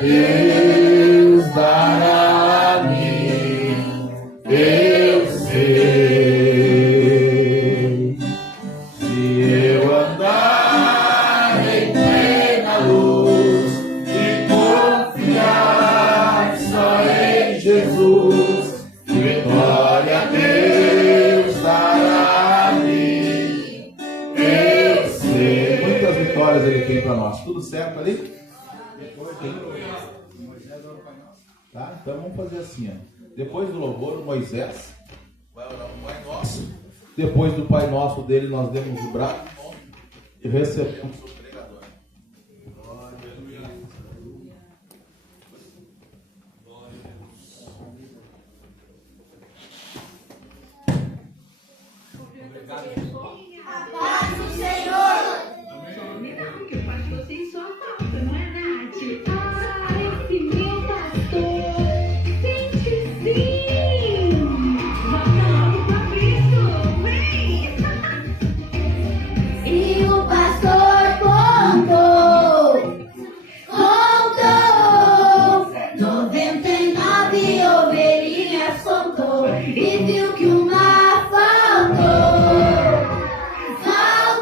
Deus dará a mim, eu sei. Se eu andar em plena luz e confiar só em Jesus, vitória Deus dará a mim, eu sei. Muitas vitórias Ele tem para nós. Tudo certo ali? Tá? Então vamos fazer assim, ó. Depois do louvor, o Moisés vai orar o Pai Nosso. Depois do Pai Nosso dele, nós demos o braço e recebemos o pregador. A paz do Senhor. Que eu faço vocês só falta, não é, Nath? Ah, esse meu pastor. Gente, sim! Volta logo pra Cristo, vem! E o pastor contou 99 ovelhinhas contou e viu que uma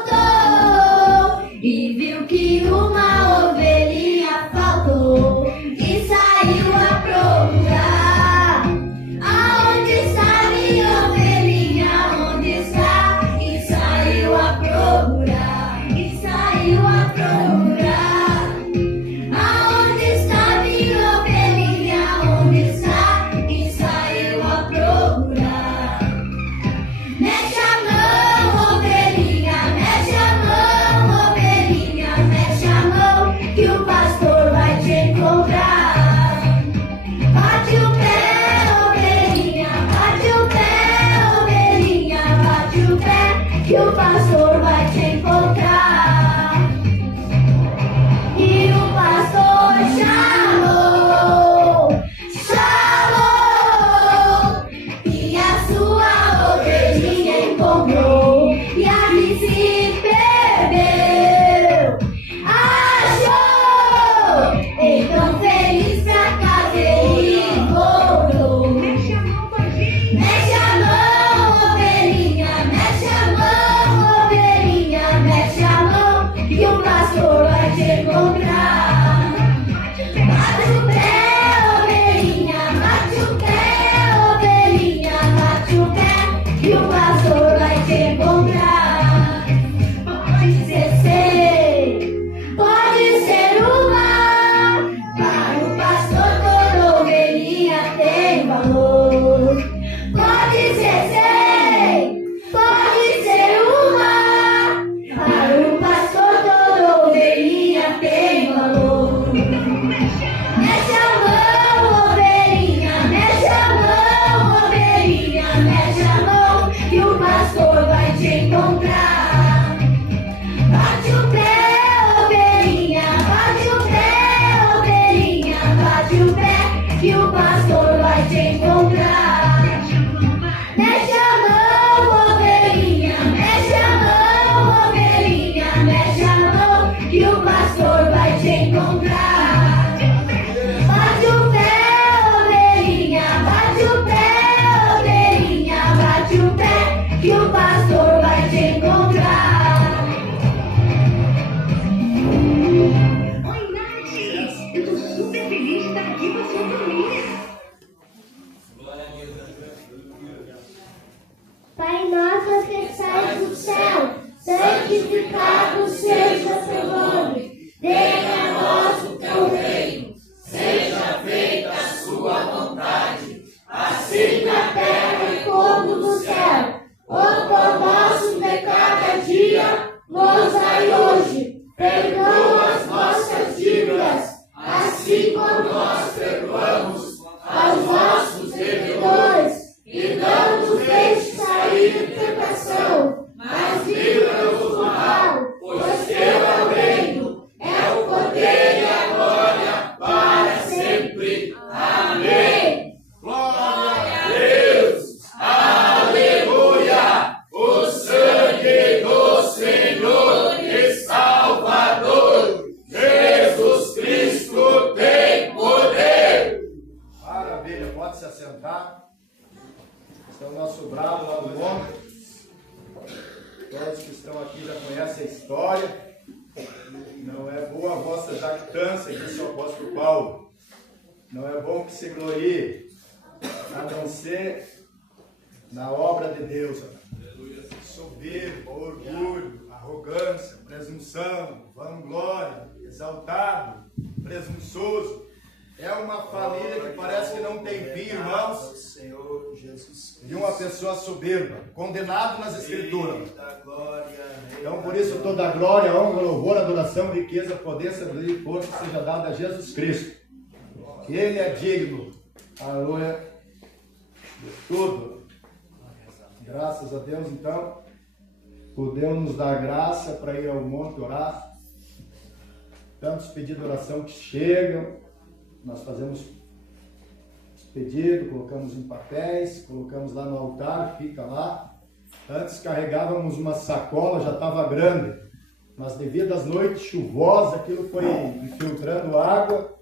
faltou e viu que uma ovelhinha faltou e saiu a procurar. Aonde está minha ovelhinha? Onde está? E saiu a procurar. E saiu a procurar. Aonde está minha ovelhinha? Onde está? E saiu a procurar. Mexe a mão, ovelhinha, mexe a mão, ovelhinha, mexe a mão, que o pastor vai te encontrar. Bate o pé, ovelhinha, bate o pé, ovelhinha, bate o pé, que o pastor vai te encontrar. E o pastor chamou, e a sua ovelhinha encontrou, e a que se perdeu achou. Então feliz pra casa ele voltou. Mexe a mão com a gente. Mexe a mão, ovelhinha, mexe a mão, ovelhinha, mexe a mão, que o pastor vai te encontrar. Bate o pé, ovelhinha, bate o pé, ovelhinha, bate o pé, que o pastor vai te encontrar. Pode ser seis, pode ser uma, para o pastor toda ovelhinha tem valor. Pode ser seis, pode ser uma, para o pastor toda ovelhinha tem valor. Mexe a mão, ovelhinha, mexe a mão, ovelhinha, mexe a mão, que o pastor vai te encontrar. Bate o pé, ovelhinha, bate o pé, ovelhinha, bate o pé, que o pastor vai te encontrar. Mexe a mão, ovelhinha, mexe a mão, ovelhinha, mexe a mão, que o pastor vai te encontrar. Bate o pé, ovelhinha, bate o pé, ovelhinha, bate o pé, que o pastor vai te encontrar. Oi, Nath! Eu tô super feliz de estar aqui com a sua família. Pai nosso que estás no céu, santificado seja teu nome. Venha a nós o teu reino. Seja feita a sua vontade, assim na terra e como no céu. O pão nosso de cada dia nos dai hoje. Perdoa as nossas dívidas, assim como nós perdoamos aos nossos devedores. E não nos deixe cair em tentação, mas livra-nos do mal, pois teu é o reino, é o poder aqui já conhecem a história. Não é boa a vossa jactância, disse o apóstolo Paulo. Não é bom que se glorie, a não ser na obra de Deus. Soberbo, orgulho, arrogância, presunção, vanglória, exaltado, presunçoso. É uma família que parece que não tem fim, irmãos. Senhor Jesus. De uma pessoa soberba, condenado nas Escrituras. Então, por isso, toda a glória, honra, louvor, adoração, riqueza, poder, sabedoria e força seja dada a Jesus Cristo. Que Ele é digno, aleluia, de tudo. Graças a Deus, então, por Deus nos dar graça para ir ao monte orar. Tantos pedidos de oração que chegam, nós fazemos pedido, colocamos em papéis, colocamos lá no altar, fica lá. Antes carregávamos uma sacola, já estava grande, mas devido às noites chuvosas, aquilo foi infiltrando água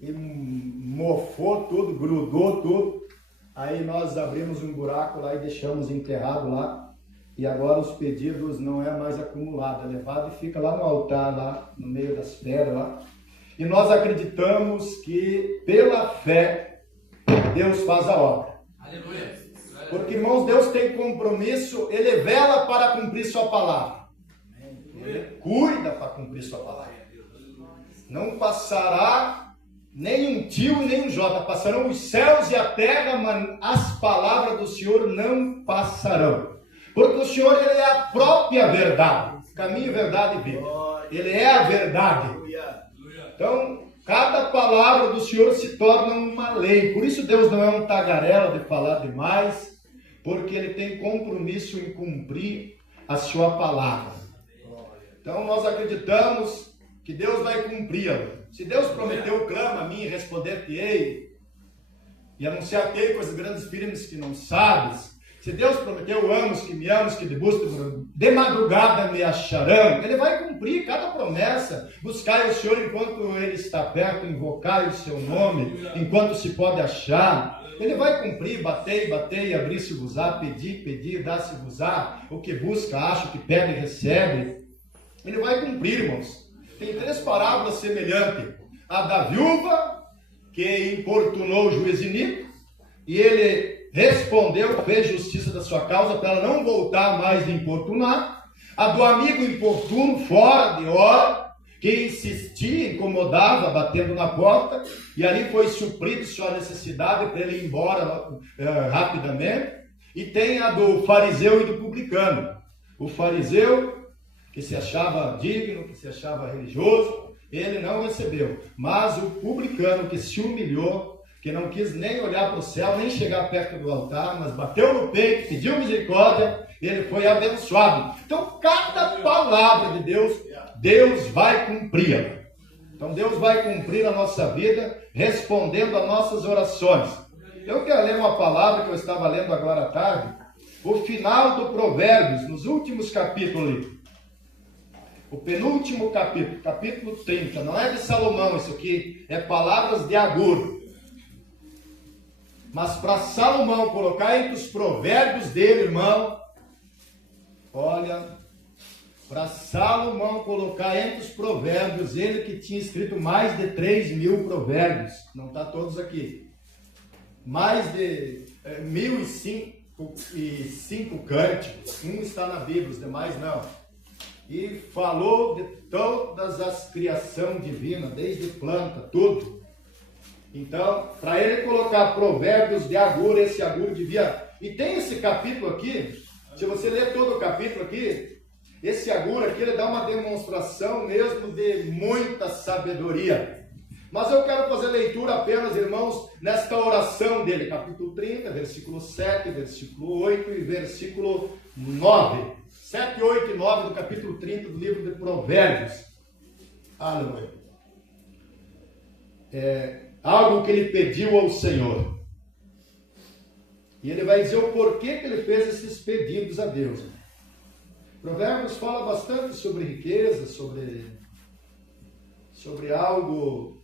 e mofou tudo, grudou tudo. Aí nós abrimos um buraco lá e deixamos enterrado lá. E agora os pedidos não é mais acumulado, é levado e fica lá no altar, lá no meio das pedras lá. E nós acreditamos que pela fé Deus faz a obra. Aleluia. Porque, irmãos, Deus tem compromisso, Ele vela para cumprir sua palavra. Ele cuida para cumprir sua palavra. Não passará nem um tio e nem um jota, passarão os céus e a terra, mas as palavras do Senhor não passarão. Porque o Senhor, Ele é a própria verdade, caminho, verdade e vida. Ele é a verdade. Então, cada palavra do Senhor se torna uma lei. Por isso Deus não é um tagarela de falar demais, porque Ele tem compromisso em cumprir a sua palavra. Então, nós acreditamos que Deus vai cumpri-la. Se Deus prometeu, clama a mim e responder-te-ei, e anunciar-te-ei coisas grandes e firmes que não sabes. Se Deus prometeu, amos que me amas, que de busca de madrugada me acharão, Ele vai cumprir cada promessa. Buscai o Senhor enquanto Ele está perto, invocai o seu nome enquanto se pode achar. Ele vai cumprir, batei, batei, abrir-se-vos-á, pedi, pedi, dá-se-vos-á. O que busca, acha, o que pede, recebe. Ele vai cumprir, irmãos. Tem 3 parábolas semelhantes. A da viúva, que importunou o juiz iníquo, e ele respondeu, fez justiça da sua causa, para ela não voltar mais a importunar. A do amigo importuno, fora de hora, que insistia, incomodava, batendo na porta, e ali foi suprido sua necessidade para ele ir embora rapidamente. E tem a do fariseu e do publicano. O fariseu, que se achava digno, que se achava religioso, ele não recebeu. Mas o publicano, que se humilhou, que não quis nem olhar para o céu, nem chegar perto do altar, mas bateu no peito, pediu misericórdia, ele foi abençoado. Então, cada palavra de Deus, Deus vai cumprir. Então, Deus vai cumprir a nossa vida, respondendo a nossas orações. Eu quero ler uma palavra que eu estava lendo agora à tarde, o final do Provérbios, nos últimos capítulos. O penúltimo capítulo, capítulo 30, não é de Salomão isso aqui, é palavras de Agur. Mas para Salomão colocar entre os provérbios dele, irmão, olha, para Salomão colocar entre os provérbios, ele que tinha escrito mais de 3.000 provérbios, não está todos aqui, mais de 1.005 cânticos, um está na Bíblia, os demais não. E falou de todas as criações divinas, desde planta, tudo. Então, para ele colocar provérbios de Agur, esse Agur devia... E tem esse capítulo aqui, se você ler todo o capítulo aqui, esse Agur aqui, ele dá uma demonstração mesmo de muita sabedoria. Mas eu quero fazer leitura apenas, irmãos, nesta oração dele, capítulo 30, versículo 7, versículo 8 e versículo 9. 7, 8 e 9 do capítulo 30 do livro de Provérbios. Aleluia. Algo que ele pediu ao Senhor. E ele vai dizer o porquê que ele fez esses pedidos a Deus. Provérbios fala bastante sobre riqueza, sobre algo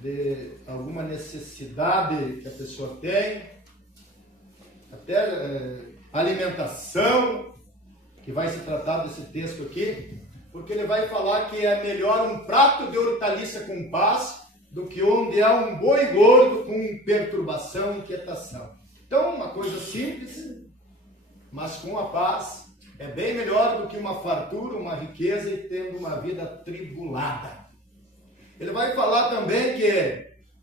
de alguma necessidade que a pessoa tem, até alimentação, que vai se tratar desse texto aqui, porque ele vai falar que é melhor um prato de hortaliça com paz do que onde há um boi gordo com perturbação e inquietação. Então, uma coisa simples, mas com a paz, é bem melhor do que uma fartura, uma riqueza e tendo uma vida tribulada. Ele vai falar também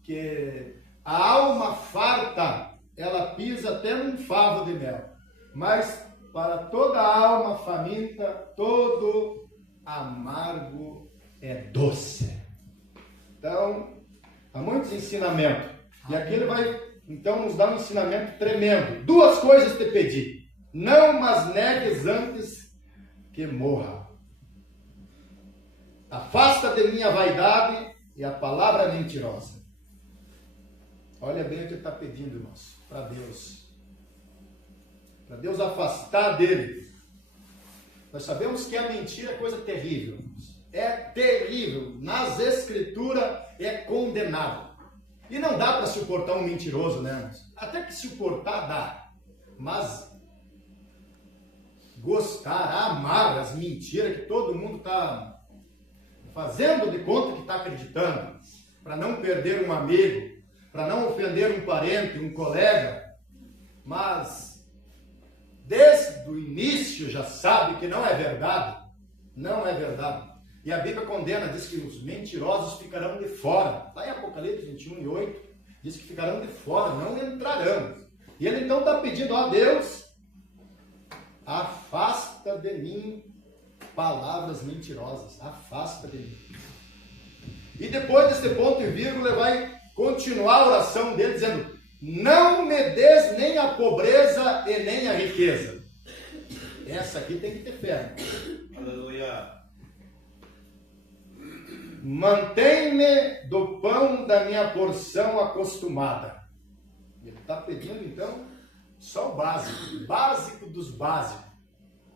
que a alma farta, ela pisa até num favo de mel, mas para toda alma faminta, todo amargo é doce. Então, há muitos ensinamentos. E aqui ele vai, então, nos dar um ensinamento tremendo. 2 coisas te pedi. Não mas negues antes que morra. Afasta de mim a vaidade e a palavra mentirosa. Olha bem o que ele está pedindo, irmãos, para Deus. Para Deus afastar dele. Nós sabemos que a mentira é coisa terrível. É terrível. Nas escrituras é condenado. E não dá para suportar um mentiroso, né, irmãos? Até que suportar dá. Mas gostar, amar as mentiras que todo mundo está fazendo de conta que está acreditando, para não perder um amigo, para não ofender um parente, um colega, mas desde o início já sabe que não é verdade. Não é verdade. E a Bíblia condena, diz que os mentirosos ficarão de fora. Lá em Apocalipse 21:8, diz que ficarão de fora, não entrarão. E ele então está pedindo a Deus, afasta de mim palavras mentirosas, afasta de mim. E depois desse ponto e vírgula, ele vai continuar a oração dele dizendo, não me des nem a pobreza e nem a riqueza. Essa aqui tem que ter fé. Aleluia. Mantém-me do pão da minha porção acostumada. Ele está pedindo então só o básico, básico dos básicos.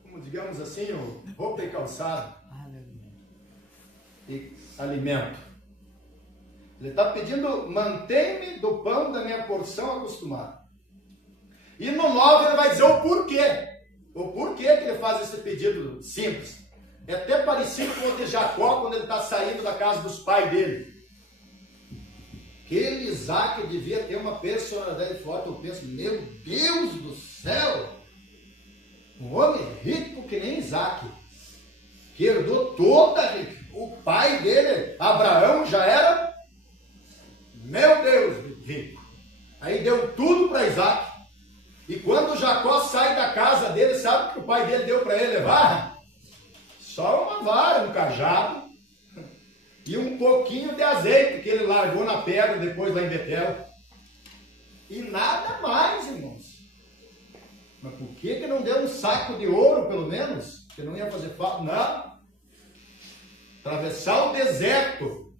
Como digamos assim, o roupa e calçado. E alimento. Ele está pedindo, mantém-me do pão da minha porção acostumada. E no 9 ele vai dizer o porquê. O porquê que ele faz esse pedido simples. É até parecido com o de Jacó, quando ele está saindo da casa dos pais dele. Aquele Isaac devia ter uma personalidade forte. Eu penso, meu Deus do céu! Um homem rico que nem Isaac, que herdou toda a riqueza. O pai dele, Abraão, já era, meu Deus, rico. Aí deu tudo para Isaac. E quando Jacó sai da casa dele, sabe o que o pai dele deu para ele levar? Só uma vara, um cajado e um pouquinho de azeite que ele largou na pedra depois lá em Betel. E nada mais, irmãos. Mas por que não deu um saco de ouro, pelo menos? Que não ia fazer falta? Não. Atravessar o deserto.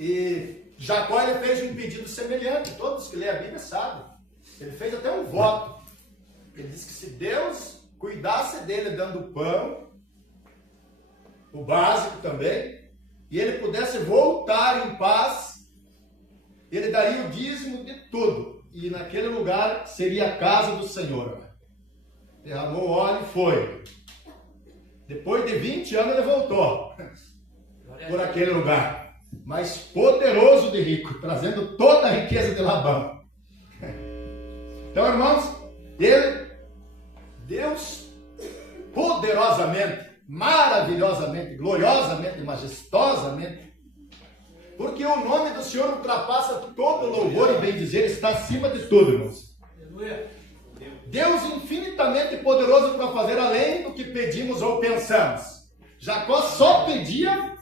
E Jacó ele fez um pedido semelhante. Todos que lêem a Bíblia sabem. Ele fez até um voto. Ele disse que se Deus cuidasse dele dando pão, o básico também, e ele pudesse voltar em paz, ele daria o dízimo de tudo. E naquele lugar seria a casa do Senhor. Derramou óleo e foi. Depois de 20 anos ele voltou por aquele lugar. Mas poderoso de rico, trazendo toda a riqueza de Labão. Então, irmãos, Deus poderosamente, maravilhosamente, gloriosamente, majestosamente, porque o nome do Senhor ultrapassa todo louvor e bem-dizer, está acima de tudo, irmãos. Deus infinitamente poderoso para fazer além do que pedimos ou pensamos. Jacó só pedia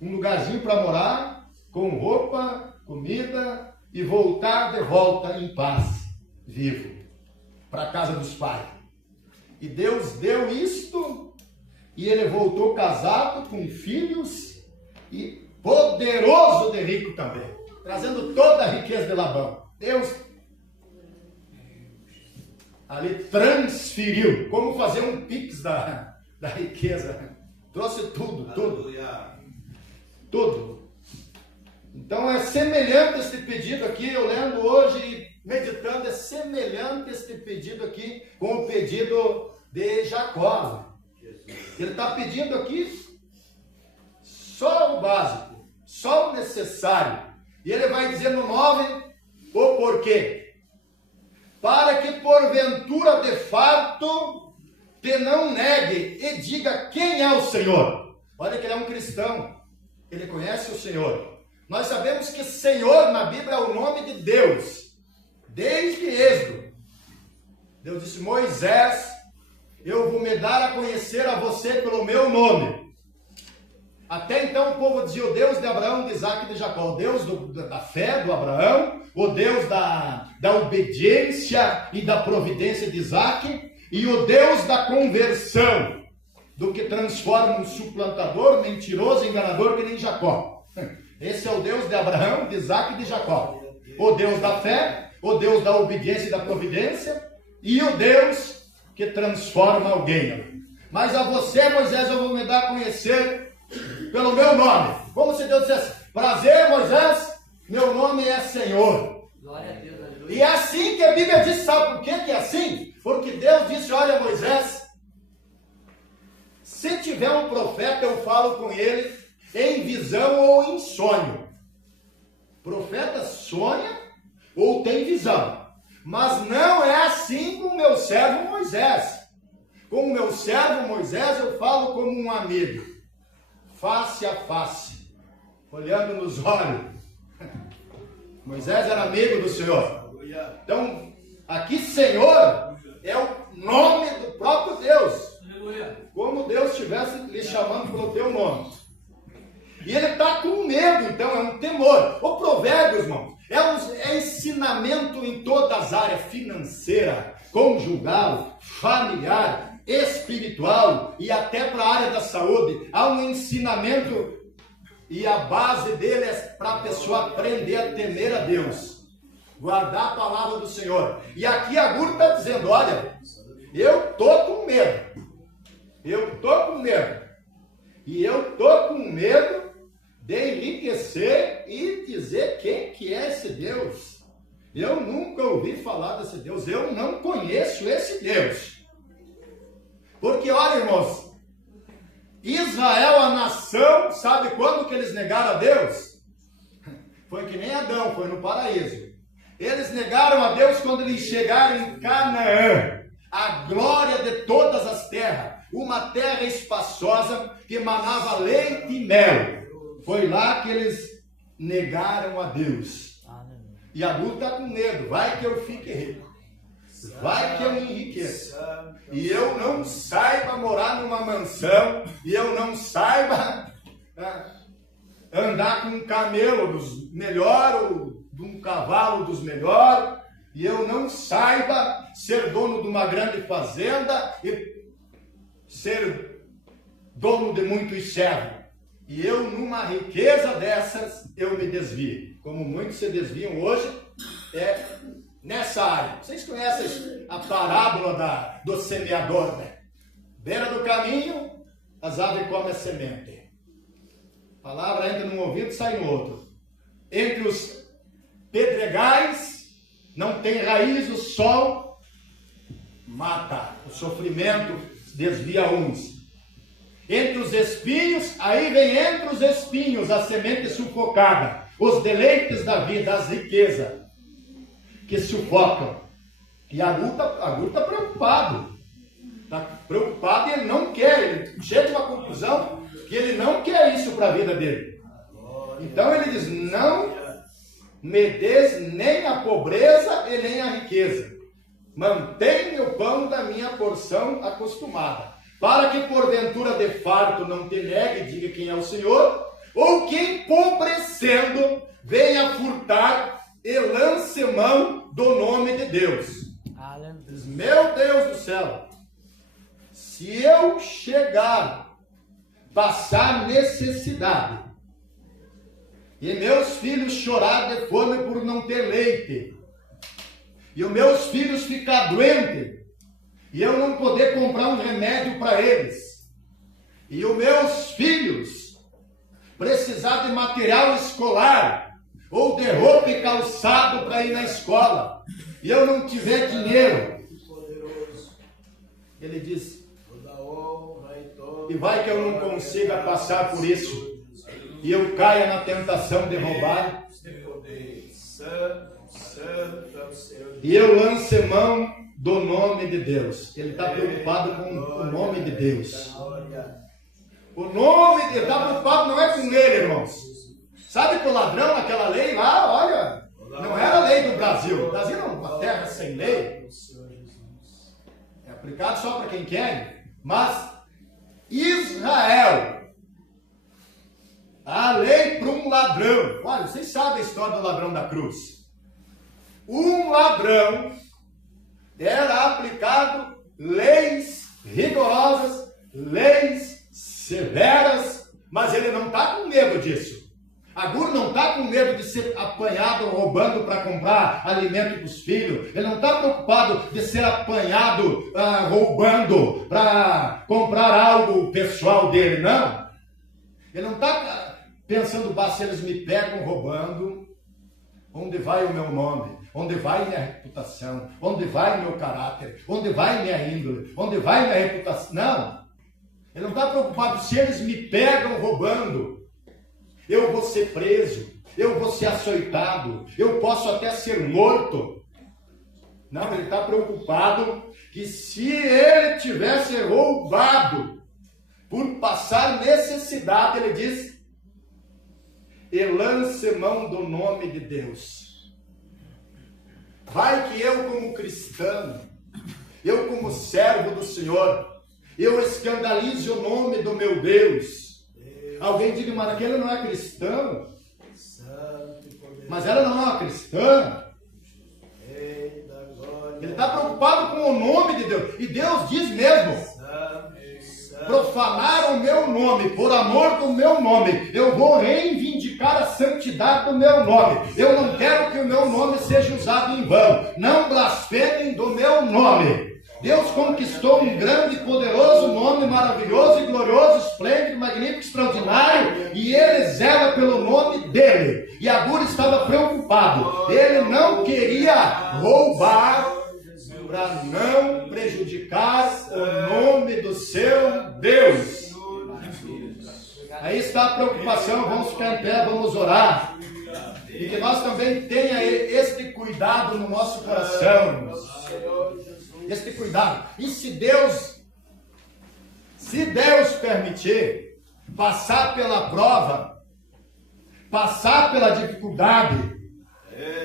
um lugarzinho para morar, com roupa, comida e voltar de volta em paz, vivo, para a casa dos pais. E Deus deu isto e ele voltou casado com filhos e poderoso de rico também, trazendo toda a riqueza de Labão. Deus ali transferiu, como fazer um pix da riqueza, trouxe tudo. Tudo. Então é semelhante esse pedido aqui, eu lendo hoje, meditando, é semelhante este pedido aqui com o pedido de Jacó. Ele está pedindo aqui só o básico, só o necessário. E ele vai dizer no 9 o porquê. Para que porventura de fato te não negue e diga quem é o Senhor. Olha que ele é um cristão, ele conhece o Senhor. Nós sabemos que Senhor na Bíblia é o nome de Deus, desde Êxodo. Deus disse: Moisés, eu vou me dar a conhecer a você pelo meu nome. Até então o povo dizia o Deus de Abraão, de Isaac e de Jacó, o Deus da fé do Abraão, o Deus da obediência e da providência de Isaac, e o Deus da conversão, do que transforma um suplantador, mentiroso, enganador que nem Jacó. Esse é o Deus de Abraão, de Isaac e de Jacó. O Deus da fé, o Deus da obediência e da providência, e o Deus que transforma alguém. Mas a você, Moisés, eu vou me dar a conhecer pelo meu nome. Como se Deus dissesse: prazer, Moisés, meu nome é Senhor. Glória a Deus, aleluia. E é assim que a Bíblia diz. Sabe por que é assim? Porque Deus disse: olha, Moisés, se tiver um profeta, eu falo com ele em visão ou em sonho. Profeta sonha ou tem visão, mas não é assim com o meu servo Moisés. Com o meu servo Moisés eu falo como um amigo, face a face, olhando nos olhos. Moisés era amigo do Senhor. Então, aqui Senhor é o nome do próprio Deus. Como Deus estivesse lhe chamando pelo teu nome. E ele está com medo, então é um temor. O provérbio, irmão, é ensinamento em todas as áreas: financeira, conjugal, familiar, espiritual e até para a área da saúde. Há um ensinamento e a base dele é para a pessoa aprender a temer a Deus, guardar a palavra do Senhor. E aqui Agur está dizendo: olha, eu estou com medo, eu estou com medo, e eu estou com medo de enriquecer e dizer quem que é esse Deus. Eu nunca ouvi falar desse Deus, eu não conheço esse Deus. Porque, olha, irmãos, Israel, a nação, sabe quando que eles negaram a Deus? Foi que nem Adão, foi no paraíso. Eles negaram a Deus quando eles chegaram em Canaã, a glória de todas as terras, uma terra espaçosa que manava leite e mel. Foi lá que eles negaram a Deus. E Agur está com medo: vai que eu fique rico, vai que eu me enriqueça, e eu não saiba morar numa mansão, e eu não saiba andar com um camelo dos melhores, ou de um cavalo dos melhores, e eu não saiba ser dono de uma grande fazenda e ser dono de muitos servos. E eu, numa riqueza dessas, eu me desvio. Como muitos se desviam hoje, nessa área. Vocês conhecem a parábola do semeador, né? Beira do caminho, as aves comem a semente. A palavra entra num ouvido e sai no outro. Entre os pedregais, não tem raiz, o sol mata. O sofrimento desvia uns. Entre os espinhos, aí vem entre os espinhos a semente sufocada, os deleites da vida, as riquezas que sufocam. E Agur está preocupado. Está preocupado e ele não quer. Ele chega a uma conclusão que ele não quer isso para a vida dele. Então ele diz: não me des nem a pobreza e nem a riqueza. Mantém-me o pão da minha porção acostumada, para que porventura de farto não te negue e diga quem é o Senhor, ou que empobrecendo venha furtar e lance mão do nome de Deus. Diz: meu Deus do céu, se eu chegar, passar necessidade, e meus filhos chorar de fome por não ter leite, e os meus filhos ficar doentes, e eu não poder comprar um remédio para eles, e os meus filhos precisar de material escolar, ou de roupa e calçado para ir na escola, e eu não tiver dinheiro, ele diz, e vai que eu não consiga passar por isso, e eu caia na tentação de roubar, e eu lance mão do nome de Deus. Ele está preocupado com o nome de Deus. O nome de Deus, está preocupado não é com ele, irmãos. Sabe que o ladrão, naquela lei lá, olha, não era a lei do Brasil. O Brasil não, uma terra sem lei. É aplicado só para quem quer. Mas Israel, a lei para um ladrão. Olha, vocês sabem a história do ladrão da cruz. Um ladrão era aplicado leis rigorosas, leis severas, mas ele não está com medo disso. Agora não está com medo de ser apanhado roubando para comprar alimento para os filhos. Ele não está preocupado de ser apanhado roubando para comprar algo pessoal dele, não. Ele não está pensando, se eles me pegam roubando, onde vai o meu nome? Onde vai minha reputação? Onde vai meu caráter? Onde vai minha índole? Onde vai minha reputação? Não. Ele não está preocupado se eles me pegam roubando. Eu vou ser preso. Eu vou ser açoitado. Eu posso até ser morto. Não, ele está preocupado que se ele tivesse roubado por passar necessidade, ele diz, e lance mão do nome de Deus. Vai que eu como cristão, eu como servo do Senhor, eu escandalize o nome do meu Deus. Alguém diga, mas aquele não é cristão. Mas ela não é uma cristã. Ele está preocupado com o nome de Deus. E Deus diz mesmo, profanaram o meu nome, por amor do meu nome, eu vou reivindicar a santidade do meu nome. Eu não quero que o meu nome seja usado em vão. Não blasfemem do meu nome. Deus conquistou um grande e poderoso nome, maravilhoso e glorioso, esplêndido, magnífico, extraordinário, e ele zela pelo nome dele. E Agur estava preocupado. Ele não queria roubar para não prejudicar o nome do seu Deus. Aí está a preocupação. Vamos ficar em pé, vamos orar. E que nós também tenha este cuidado no nosso coração. Este cuidado. E se Deus permitir passar pela prova, passar pela dificuldade,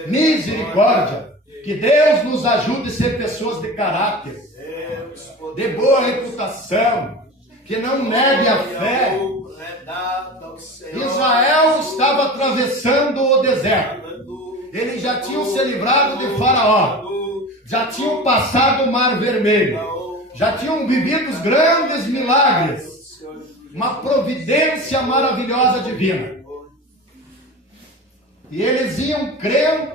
misericórdia, que Deus nos ajude a ser pessoas de caráter, de boa reputação, que não negue a fé. Israel estava atravessando o deserto. Eles já tinham se livrado de Faraó, já tinham passado o Mar Vermelho, já tinham vivido os grandes milagres, uma providência maravilhosa divina. E eles iam crendo,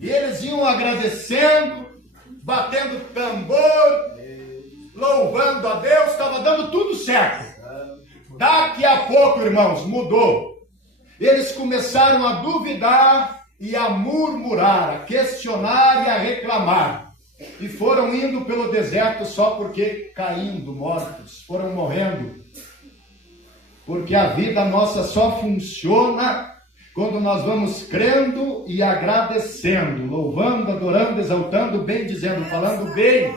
e eles iam agradecendo, batendo tambor, louvando a Deus, estava dando tudo certo. Daqui a pouco, irmãos, mudou. Eles começaram a duvidar e a murmurar, a questionar e a reclamar. E foram indo pelo deserto só porque caindo, mortos, foram morrendo. Porque a vida nossa só funciona quando nós vamos crendo e agradecendo, louvando, adorando, exaltando, bendizendo, falando bem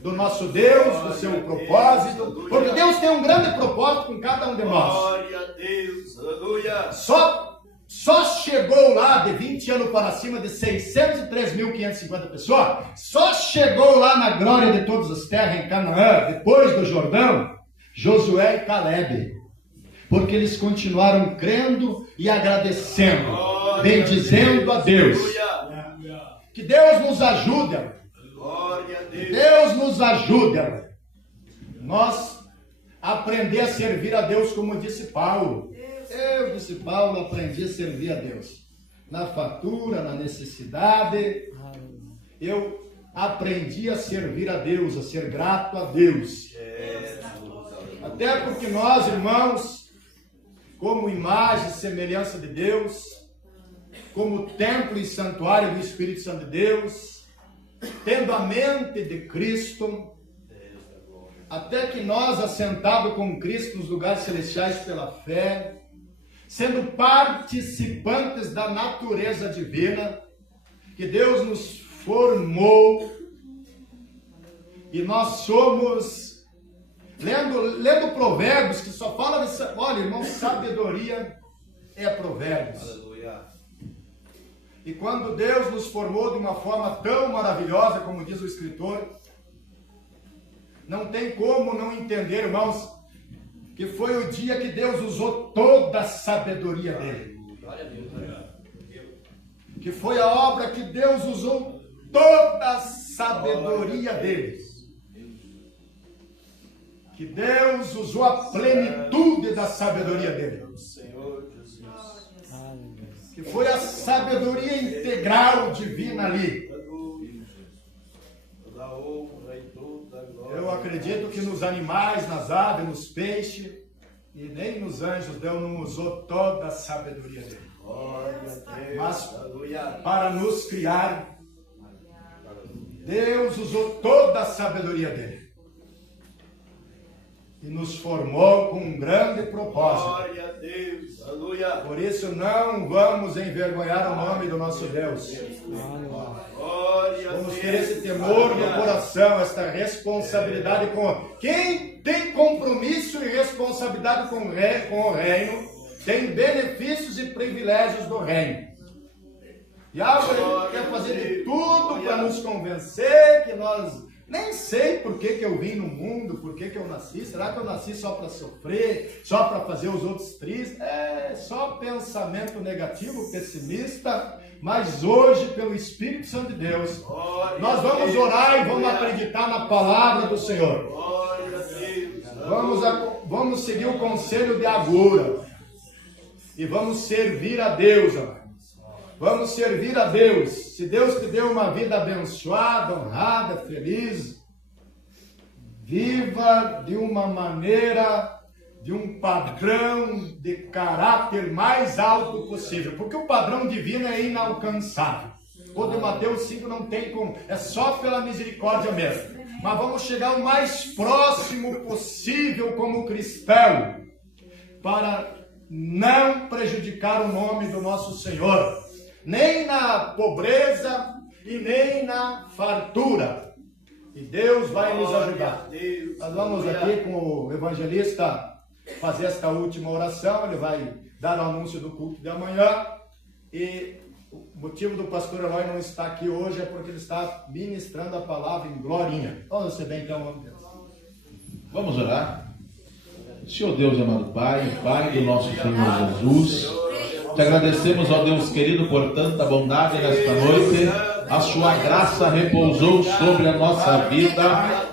do nosso Deus, do seu propósito, porque Deus tem um grande propósito com cada um de nós. Glória a Deus, aleluia. Só chegou lá de 20 anos para cima de 603.550 pessoas, só chegou lá na glória de todas as terras em Canaã, depois do Jordão, Josué e Calebe, porque eles continuaram crendo e agradecendo, bendizendo a Deus. Que Deus nos ajude, que Deus nos ajude, nós aprender a servir a Deus, como disse Paulo. Eu, disse Paulo, aprendi a servir a Deus. Na fartura, na necessidade, eu aprendi a servir a Deus, a ser grato a Deus. Até porque nós, irmãos, como imagem e semelhança de Deus, como templo e santuário do Espírito Santo de Deus, tendo a mente de Cristo, até que nós, assentados com Cristo nos lugares celestiais pela fé, sendo participantes da natureza divina, que Deus nos formou, e nós somos, lendo Provérbios, que só fala de, olha, irmão, sabedoria é Provérbios. Aleluia. E quando Deus nos formou de uma forma tão maravilhosa, como diz o escritor, não tem como não entender, irmãos, que foi o dia que Deus usou toda a sabedoria dele. Que foi a obra que Deus usou toda a sabedoria dele. Que Deus usou a plenitude da sabedoria dele. Senhor Jesus. Que foi a sabedoria integral divina ali. Toda a honra e toda a glória. Eu acredito que nos animais, nas aves, nos peixes e nem nos anjos Deus não usou toda a sabedoria dele. Glória a Deus. Mas Aleluia. para nos criar, Deus usou toda a sabedoria dele. E nos formou com um grande propósito. Glória a Deus. Aleluia. Por isso não vamos envergonhar o nome do nosso Deus. Glória a Deus. Vamos ter esse temor no coração, esta responsabilidade com... Quem tem compromisso e responsabilidade com o reino, tem benefícios e privilégios do reino. E algo ele quer fazer de tudo para nos convencer que nós... Nem sei por que eu vim no mundo, por que eu nasci. Será que eu nasci só para sofrer, só para fazer os outros tristes? É só pensamento negativo, pessimista. Mas hoje, pelo Espírito Santo de Deus, nós vamos orar e vamos acreditar na palavra do Senhor. Glória a Deus. Vamos seguir o conselho de Agora. E vamos servir a Deus, amado. Vamos servir a Deus. Se Deus te deu uma vida abençoada, honrada, feliz, viva de uma maneira, de um padrão de caráter mais alto possível. Porque o padrão divino é inalcançável. O de Mateus 5 não tem como, é só pela misericórdia mesmo. Mas vamos chegar o mais próximo possível como cristão, para não prejudicar o nome do nosso Senhor. Nem na pobreza e nem na fartura. E Deus vai nos ajudar. Nós vamos aqui com o evangelista fazer esta última oração. Ele vai dar o anúncio do culto de amanhã. E o motivo do pastor Eloy não estar aqui hoje é porque ele está ministrando a palavra em glorinha. Vamos receber então. Vamos orar. Senhor Deus, amado Pai, Pai do nosso Senhor Jesus, te agradecemos, ó Deus querido, por tanta bondade nesta noite. A sua graça repousou sobre a nossa vida.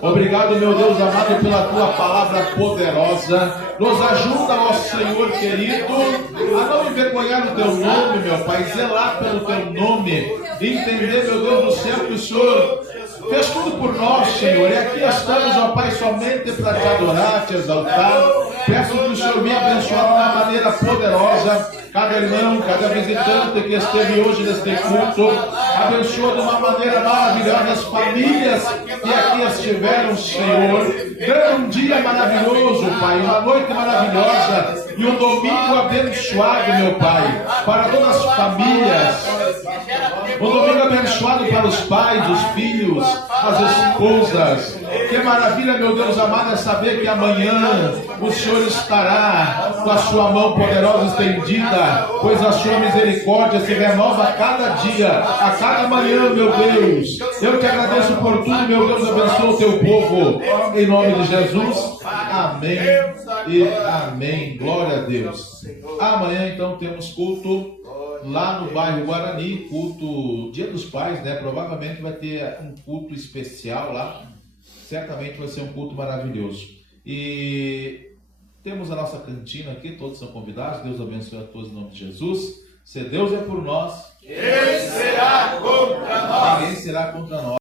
Obrigado, meu Deus amado, pela tua palavra poderosa. Nos ajuda, ó Senhor querido, a não envergonhar o teu nome, meu Pai, zelar pelo teu nome, entender, meu Deus do céu, que o Senhor fez tudo por nós, Senhor. E aqui estamos, ó Pai, somente para te adorar, te exaltar. Peço que o Senhor me abençoe de uma maneira poderosa. Cada irmão, cada visitante que esteve hoje neste culto, abençoa de uma maneira maravilhosa as famílias que aqui estiveram, Senhor. Dando um dia maravilhoso, Pai, uma noite maravilhosa e um domingo abençoado, meu Pai, para todas as famílias. Um domingo abençoado para os pais, os filhos, as esposas. Que maravilha, meu Deus amado, é saber que amanhã o Senhor estará com a sua mão poderosa estendida, pois a sua misericórdia se renova a cada dia, a cada manhã, meu Deus. Eu te agradeço por tudo, meu Deus, abençoa o teu povo, em nome de Jesus. Amém e amém. Glória a Deus. Amanhã, então, temos culto lá no bairro Guarani, culto Dia dos Pais, né? Provavelmente vai ter um culto especial lá. Certamente vai ser um culto maravilhoso. E temos a nossa cantina aqui, todos são convidados. Deus abençoe a todos em nome de Jesus. Se Deus é por nós, Quem será contra nós? Quem será contra nós?